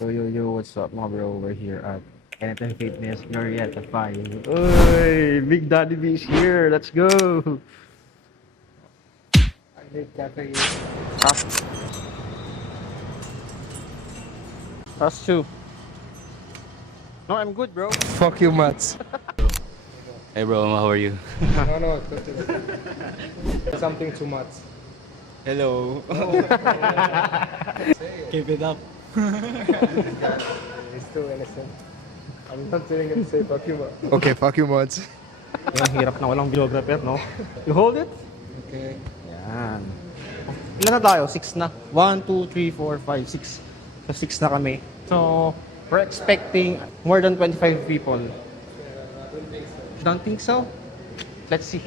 Yo, what's up mga bro? We're here at Anytime Fitness, Glorieta 5. Uy, Big Daddy B is here. Let's go! Ah. That's two. No, I'm good, bro. Fuck you, Mats. Hey bro, how are you? No, something too much. Hello. Keep it up. He's too innocent. I'm not saying gonna say fuck you, Mats. Okay, fuck you, Mats. Ang hirap na walang videographer, no? You hold it? Okay. Yan. Ilan na tayo? 6 na. 1, 2, 3, 4, 5, 6. So 6 na kami. So, we're expecting more than 25 people. Don't think so? Let's see.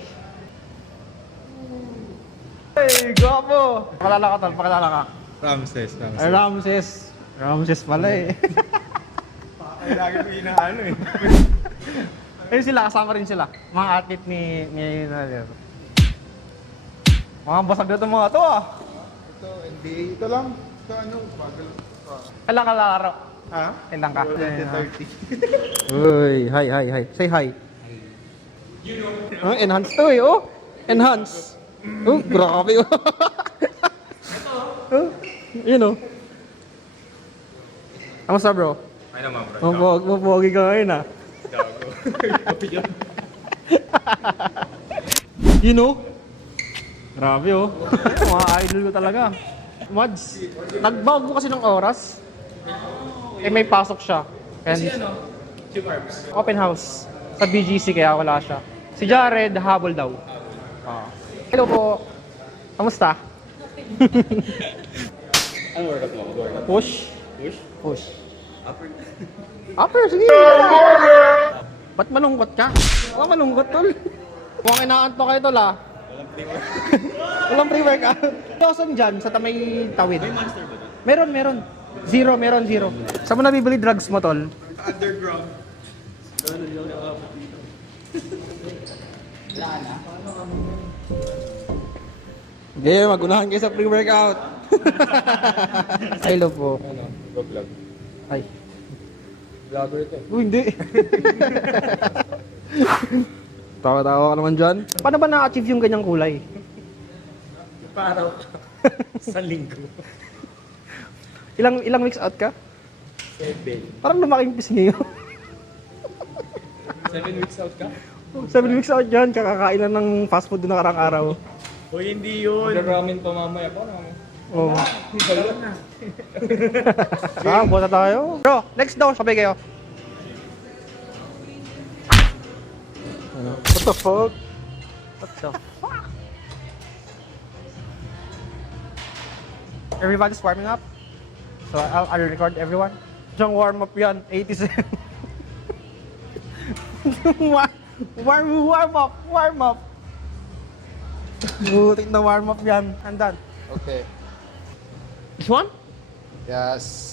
Hey, guwapo! Pakilala ka, tol. Pakilala ka. Ramses. Ay, Ramses. Ramses pala eh. Ay, lagi ko inaano eh. Ayun sila, kasama rin sila. Mga athlete ni mga basag na itong mga to ah. Ito, NBA. Ito lang. Ito ano, bagal. Kailan ka laro? Ha? Kailan ka? 30. Uy, hi. Say hi. Enhance to eh, oh. Enhance. Oh, grabe oh. Oh, yun oh. Kamusta bro? Ay naman bro. Mapogi ka ngayon ah. You know? Grabe oh. Mga idol ko talaga. Mads, nagbago kasi ng oras. Eh may pasok siya. And open house sa BGC kaya wala siya. Si Jared habol daw. Hello po. Kamusta? Ano workout mo? Push. Push? Push. Upper? Upper, sige. Ba't malungkot ka? Huwag malungkot, tol. Mukhang inaanto kayo, tol, ah. Walang pre-workout. Walang pre-workout. Lawson dyan, sa tamay tawid. May monster ba doon? Meron. Zero. Saan mo nabibili drugs mo, tol? Underground. Gano'n yung nakapot dito. Okay, magunahan kayo sa pre-workout. Hello po. Ano? Vlog. Ay. Vlogger ito. Hindi. Tawa-tawa ka naman dyan. Paano ba na-achieve yung ganyang kulay? Paraw. Sa linggo. Ilang weeks out ka? 7. Parang lumaking pisngi yun. 7 weeks out ka? 7 weeks out dyan, kakakain lang ng fast food na nakarang araw. Uy, hindi yun. Mag-ramen pa mamaya. Paano? Oo. Buta tayo. Bro, next daw, sabay kayo. Ano? What the fuck? Everybody's warming up. So I'll record everyone. Diyan warm up yan, 87. Warm up. Butik na warm up yan. Andan. Okay. This one? Yes.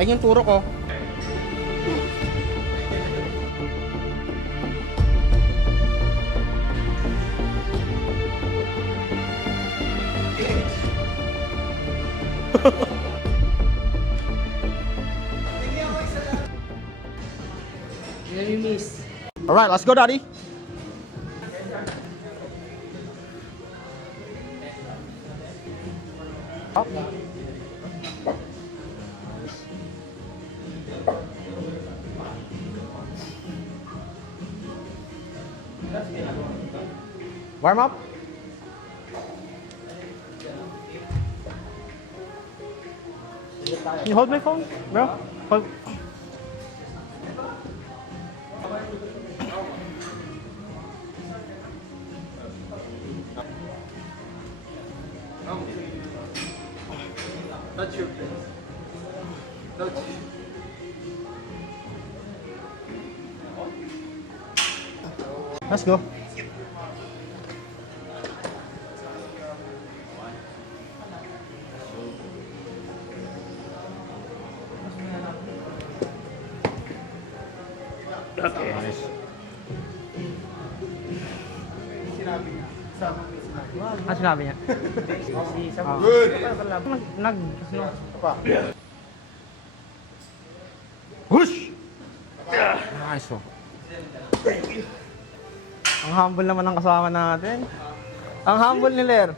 Ayun yung turo ko. Alright, let's go, Daddy. Up. Warm up. Can you hold my phone, bro? Hold. Let's go. Okay. Nice. Ano sinabi niya? Good. Hush! Nice oh. Ang humble naman ng kasama natin. Ang humble ni Ler.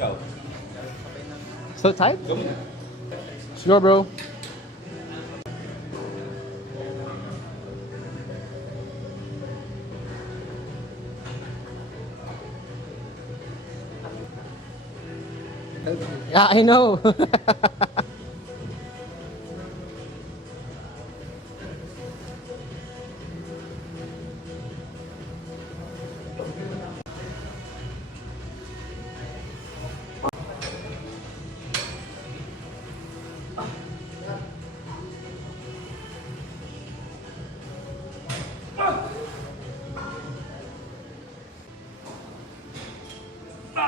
Go. So tight? Go. Let's go, bro. Yeah, I know.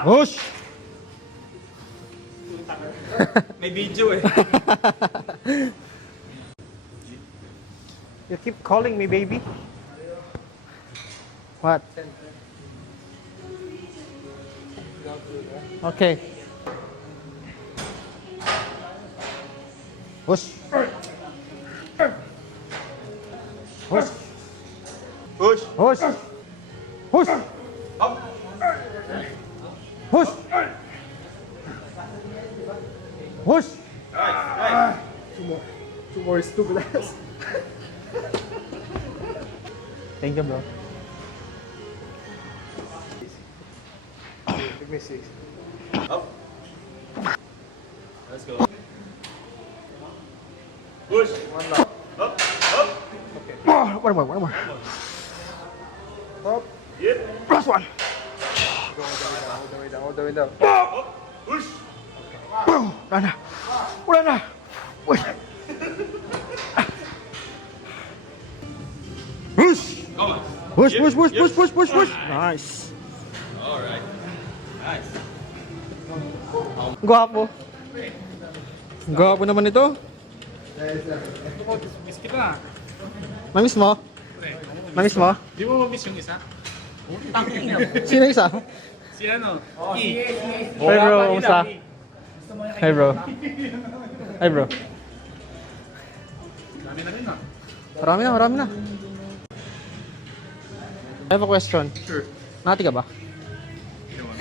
Hush! May video eh. You keep calling me, baby. What? Okay. Hush. Hush. Push. Hush. Hush. Hush. Hush. Two more stupid ass. Thank you, bro. Give me 6. Up. Let's go. Push. One more. Up. Up. One more. Up. Yeah. Last one. All the way down. Up. Push. Wala na. Wala na. Uy. Push. Come on. Push, Yep, push, push, yep. push, push, push, push. Nice. All right. Nice. Gwapo. Gwapo naman ito. Miss kita. Namiss mo? Namiss mo? Di mo ma-miss yung isa? Sino isa? Si ano? Hey bro, kumusta? Hey bro. Hey bro. Dami na rin ah. Marami na. I have a question. Sure. Nati ka ba?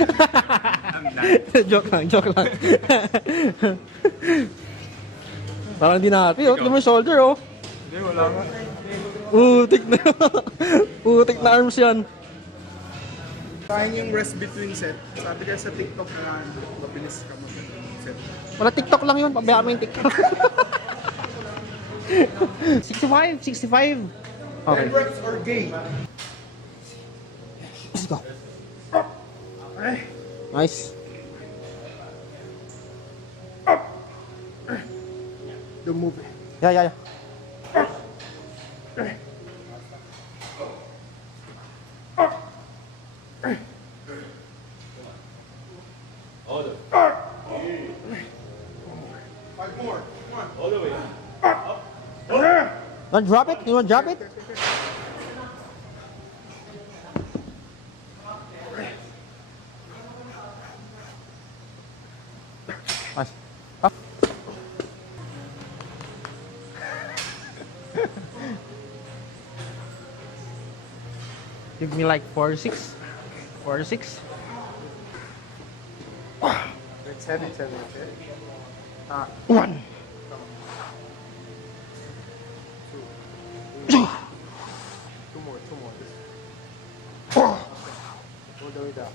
I'm not. joke lang. Parang di nati, oh. Tignan mo yung shoulder, oh. Hindi, wala nga. Putik na arms yan. Trying yung rest between set. Sabi ka sa TikTok na lang, mabilis ka mag-set. Wala TikTok lang yun, pabayaan mo yung TikTok. 65. Okay. 10 reps or gay? Let's go. Nice. Don't move it. Yeah. All the way. 5 more. Come on. All the way. Want drop it? You want drop it? Nice. Up. Give me like 4 to 6. 4 to 6. It's heavy, okay? 1. 2 more. All the way down.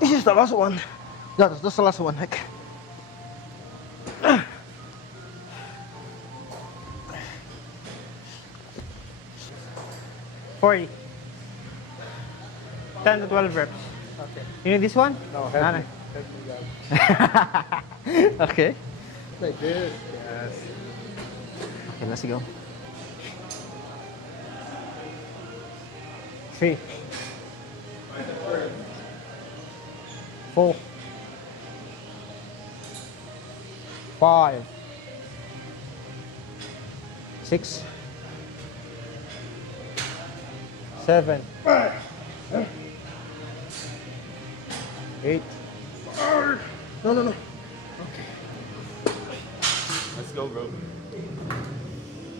This is the last one. Yeah, that's the last one. Heck. 40. 10 to 12 reps. Okay. You need this one? No, No, no. Help me, guys. Okay. Like this. Yes. Okay, let's go. 3. 4. 5. 6. 7. 8. No, no, no. Let's go, bro.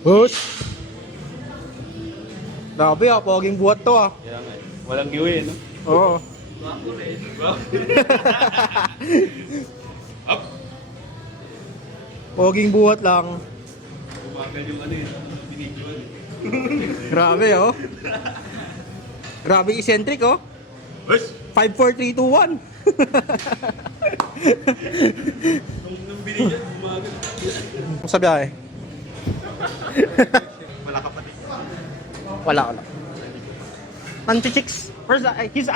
Push! Grabe ah, poging buhat to ah. Kaya nga eh. Walang giwi, no? Oo. Up! Poging buhat lang. Bumagal yung ano yun. Binidyoan eh. Grabe oh. Grabe eccentric oh. Push! 5, 4, 3, 2, 1. Nung binidyoan, bumagal. Kung sabi ay. Wala ka pati. Wala. Anti-chicks. Where's the, he's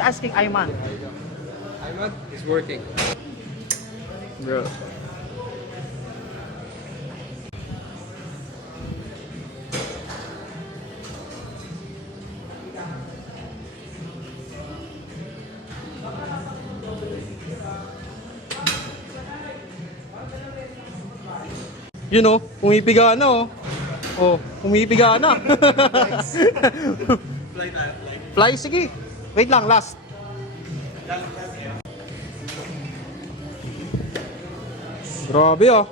asking Ayman. Ayman is working. Bro. You know, pumipiga na oh. Oh, pumipiga na. Fly tayo, fly. Fly, sige. Wait lang, last. Grabe oh.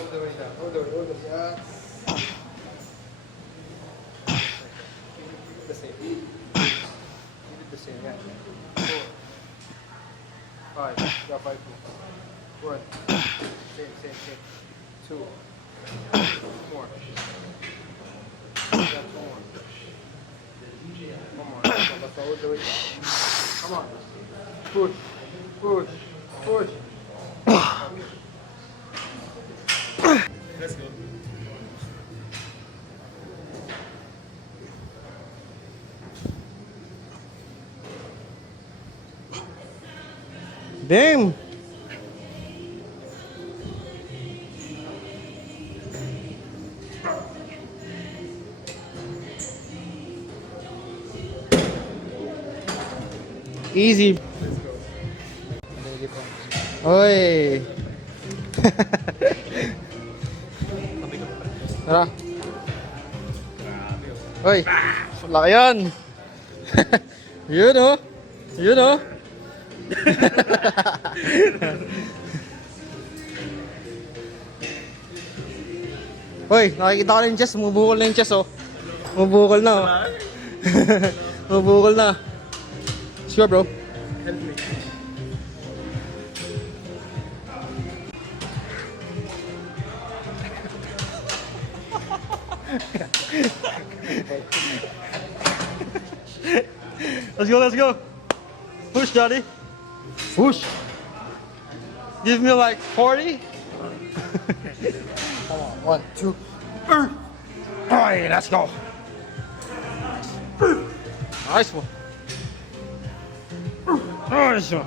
Hold the way down. Hold the way. Yeah. Keep it the same. Keep it the same. Yeah. 4. 5. Yeah, 5 more. 1. Same. 2. More. Yeah, 2 more. One more. Let's hold the way down. Come on. Push. Let's go. Damn. Easy. Oy. Tara. Oy. Laki yan. Yun oh. Yun oh. Hoy, nakikita ko na yung chest. Mubukol na yung chest oh. Mubukol na oh. Mubukol na. Sure bro. Help me. Let's go. Push, Johnny. Push. Give me like 40. Come on, 1, 2. Alright, let's go. Nice one. Nice one.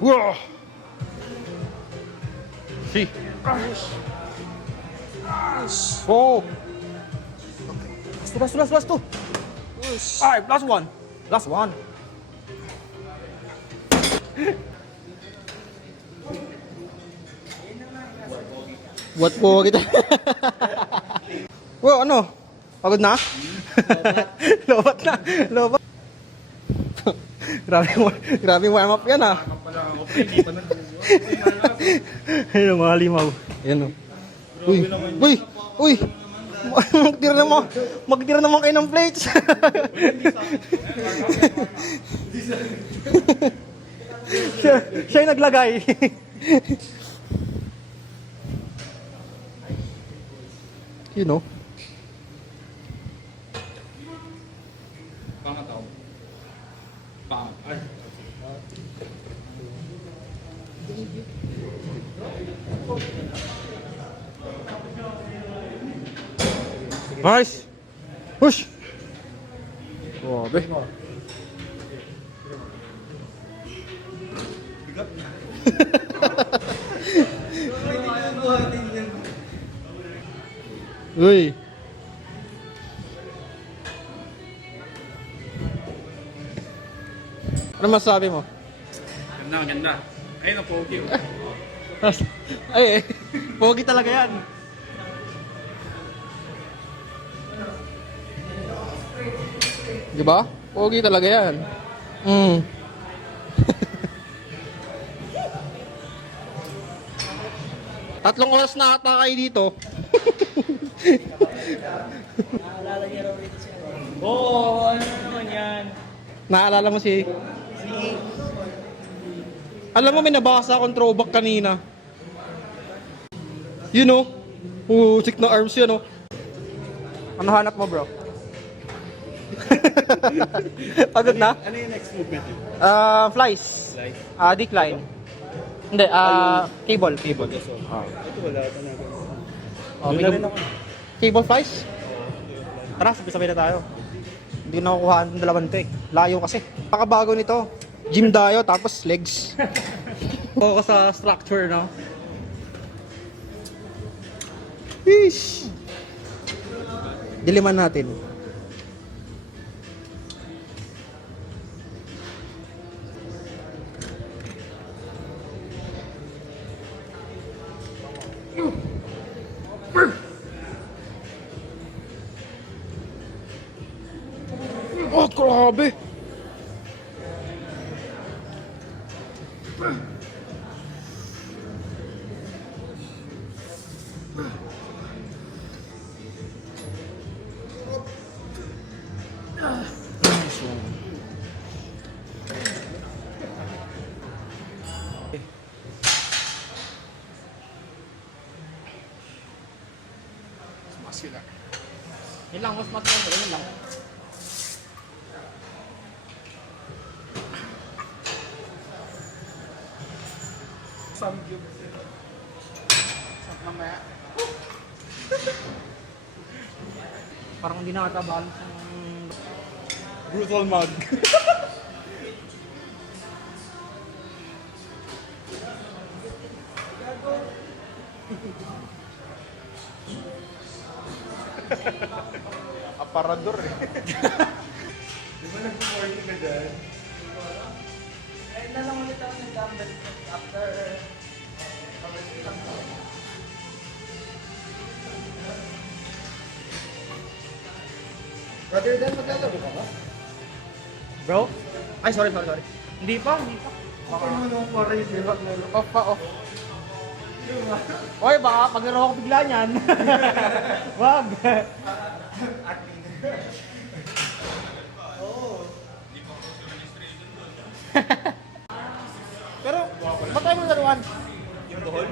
Whoa. See. Oh. Last two. Alright, last one. What po kita? Well, ano? Pagod na? Lobat na. Grabe warm up yan ah. Ayun, mga limaw. Ayun o. Uy! Magtira naman kayo ng plates. siya yung naglagay. You know. Pangat ako. Pangat. Ay. Nice! Push! Grabe. Uy! Ano masasabi mo? Ganda, ganda. Ayun ang pogi. Ay eh, pogi talaga yan. Di ba? Pogi talaga yan. Mm. Tatlong oras na ata kayo dito. Oo, ano naman yan? Naalala mo si... Alam mo, may nabasa akong throwback kanina. You know? Sick na arms yun, no? Ano hanap mo, bro? Pagod na? Ano yung next movement yun? Flies. Like? Decline. Hindi, cable. Cable. Ito wala ito na. Oh, cable flies? Tara, sabay-sabay na tayo. Hindi ko nakukuhaan ng dalawang to eh. Layo kasi. Pakabago nito. Gym dayo, tapos legs. Focus sa structure, no? Ish! Diliman natin. Oh, grabe! Muscular. Yun lang, mas matulog. Yun lang. Samgyup. Sarap mamaya. Parang hindi nakaka-balance ng... Brutal mug. Aparador eh. Di ba nag-morning ka dyan? Eh, na lang ulit ako nag-dumbbell after... Brother Dan, maglalaro ka ba? Bro? Ay, sorry. Hindi pa. Baka naman ako para yung diba? Off pa, off. Oy, baka paglaro ako bigla niyan. Wag. Pero, ba't tayo mo laruan? Yung dohol?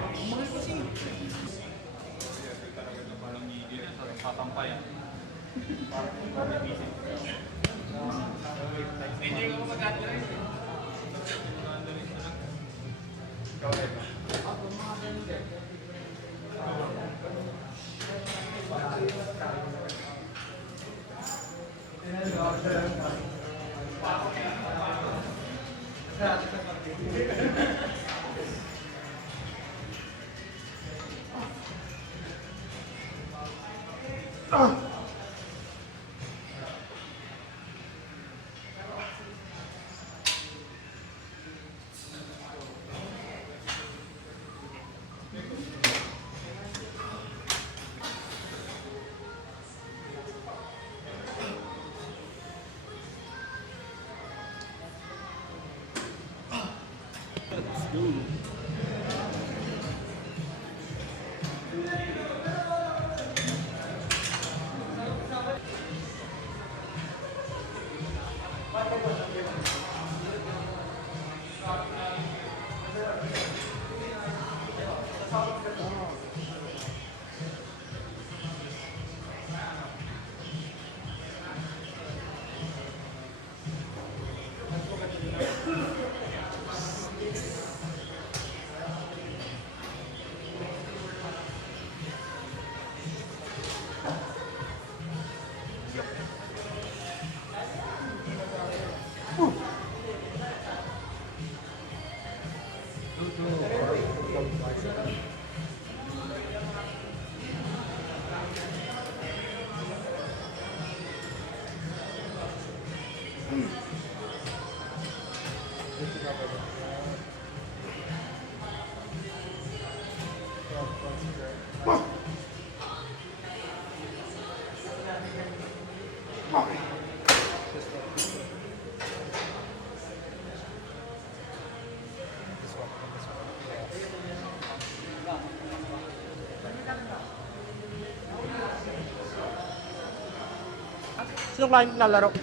Sino client lalaro?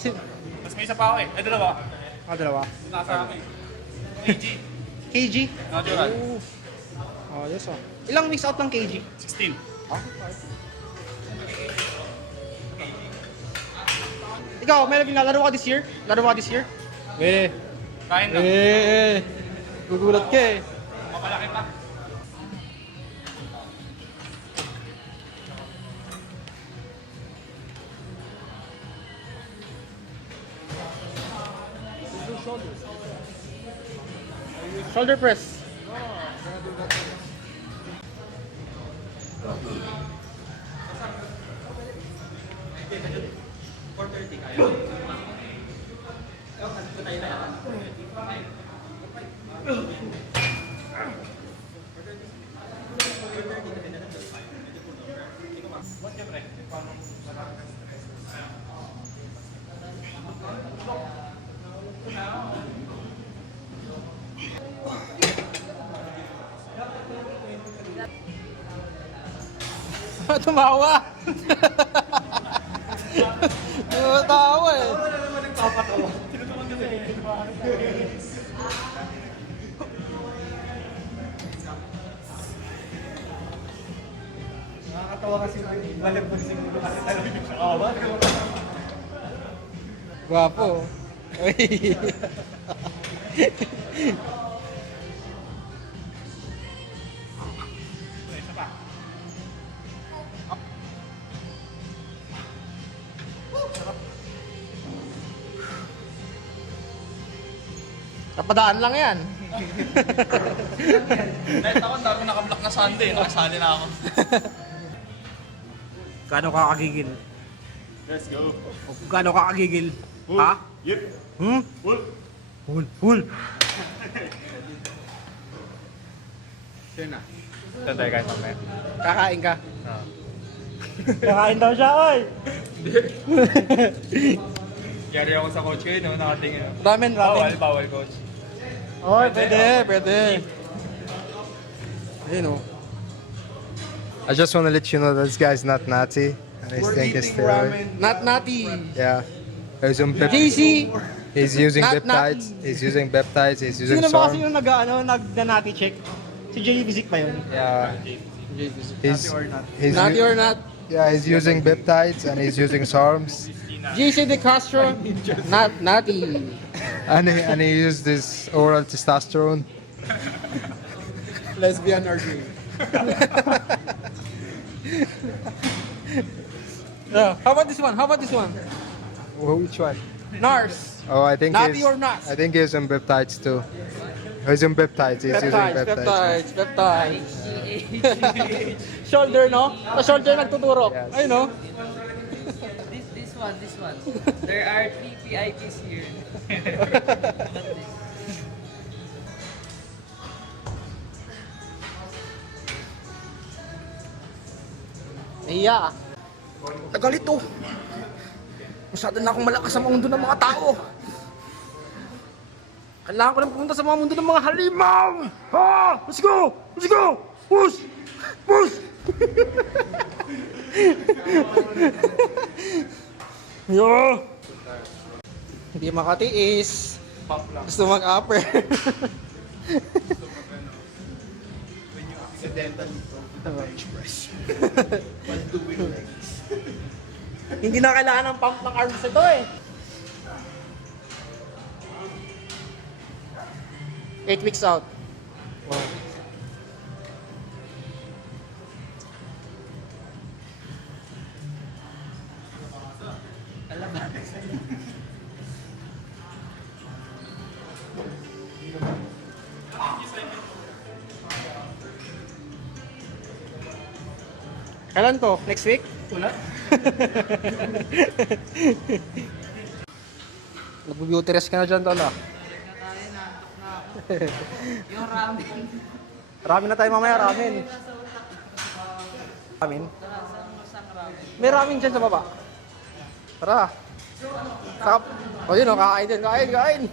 Sino? Mas may isa pa ako eh. Ay, dalawa. Dalawa. Nasa akin. KG. KG? Natural. Oh, yes oh. Ilang mix out ng KG? 16. Ikaw, may lalaro ka this year? Laro ka this year? Kain lang. Gugulat ka eh. Mapalaki pa. Shoulder press. Tumawa! Tumatawa eh. Nakakatawa kasi balik pag siguro kasi talagang siya kawa. Gwapo. Uy. Isa pa. Napadaan lang yan. Kahit ako, dami nakablock na Sunday. Nakasali na ako. Gaano ka kagigil? Let's go. Gaano ka kagigil? Ha? Yep. Hmm? Full. Full. Siya na. Saan tayo kahit mamaya? Kakain ka. Kakain daw siya, oy. Yari ako sa coach ko yun, no? Nakatingin. Ramen. Bawal coach. Oy, pwede. Ayun oh. I just want to let you know this guy's not Nazi. And he's We're taking eating steroids. ramen. Not nutty. Yeah. He's, on JC! he's using Not peptides. He's using peptides. He's using Sino ba kasi SORM. yung nag-nati check? Si Jay Vizik pa yun. Yeah. He's, or not. he's Nutty or not? yeah, he's using peptides and he's using SORMs. JC De Castro, not nutty. And he used this oral testosterone. Lesbian or gay. How about this one? Well, which one? Nars. Oh, I think Nutty he's, or not? I think he's on peptides too. He's on peptides. He's using peptides. Peptides. Shoulder, no? Sa shoulder nagtuturo. Yes. Ayun, no? This one. There are 3 PIPs here. Iya. Tagal ito. Masyado na akong malakas sa mga mundo ng mga tao. Kailangan ko lang pumunta sa mga mundo ng mga halimaw! Ha! Let's go! Push! Yo! Hindi makatiis. Gusto mag-upper. Accidental ito. The bench press. While doing legs. Hindi na kailangan ng pump ng arms ito eh. 8 weeks out. Kailan to? Next week? Wala. Nag-beauty rest ka na dyan, tol, ah. Yung ramen. Ramen na tayo mamaya, ramen. Ramen? May ramen dyan sa baba. Tara. Sarap. O yun, o, kakain din. Kain.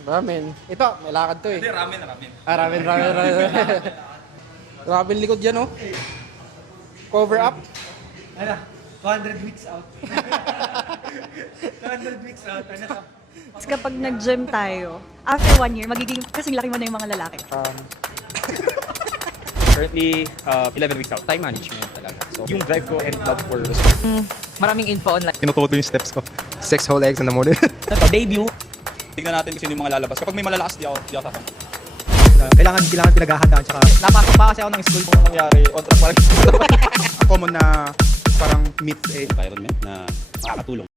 Ramen. Ito, may lakad to eh. Hindi, ramen. Ramen. Ramen likod yan, oh. Cover up. Ano? 200 weeks out. 200 weeks out. Ano to? Kapag nag-gym tayo, after 1 year, magiging kasing laki mo na yung mga lalaki. Currently, 11 weeks out. Time management talaga. So, yung drive ko and love for Maraming info online. Tinutuwa ko yung steps ko. 6 whole eggs in the morning. debut. Tignan natin kung sino yung mga lalabas. Kapag may malalakas, di ako tatanggap. Kailangan pinaghahandaan, tsaka napasok pa kasi ako ng school. Kung nangyari, on track pa rin. Common na parang myth eh. Environment na makakatulong.